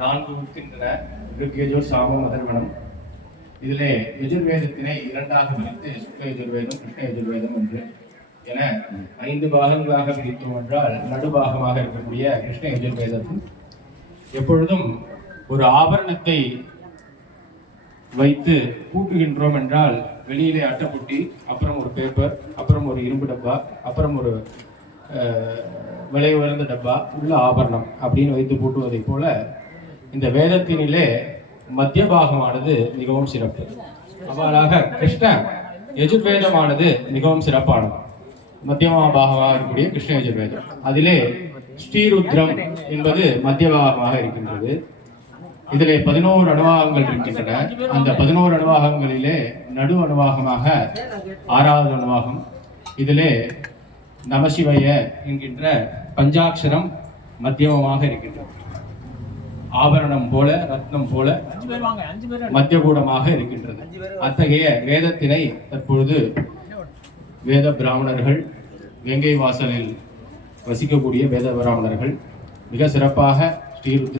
4 இருக்கின்றன. ரிக்யஜுர், சாமம், அதர்வனம். இதிலே யஜுர்வேதத்தினை 2ஆக பிரித்து சுக்ல யஜுர்வேதம், கிருஷ்ண யஜுர்வேதம் என்று என 5 பாகங்களாக பிரித்தோம் என்றால் நடுபாகமாக இருக்கக்கூடிய கிருஷ்ண யஜுர்வேதத்தில் எப்பொழுதும் ஒரு ஆபரணத்தை வைத்து பூட்டுகின்றோம் என்றால் வெளியிலே அட்டைப்புட்டி, அப்புறம் ஒரு பேப்பர், அப்புறம் ஒரு இரும்பு டப்பா, அப்புறம் ஒரு விலை உயர்ந்த டப்பா உள்ள ஆபரணம் அப்படின்னு வைத்து பூட்டுவதை போல இந்த வேதத்தினிலே மத்திய பாகமானது மிகவும் சிறப்பு. அவ்வாறாக கிருஷ்ண யஜுர்வேதமானது மிகவும் சிறப்பானது. மத்தியமா பாகமாக இருக்கக்கூடிய கிருஷ்ண யஜுர்வேதம், அதிலே ஸ்ரீருத்ரம் என்பது மத்திய பாகமாக இருக்கின்றது. இதிலே 11 அணுவாகங்கள் இருக்கின்றன. அந்த 11 அணுவாகங்களிலே நடு அணுவாகமாக 6வது அணுவாகம். இதிலே நமசிவய என்கின்ற பஞ்சாட்சரம் மத்தியமமாக இருக்கின்றது. ஆபரணம் போல, ரத்னம் போல மத்தியகூடமாக இருக்கின்றது. அத்தகைய வேதத்தினை தற்பொழுது வேத பிராமணர்கள், வேங்கை வாசலில் வசிக்கக்கூடிய வேத பிராமணர்கள் மிக சிறப்பாக ஸ்ரீருத்ர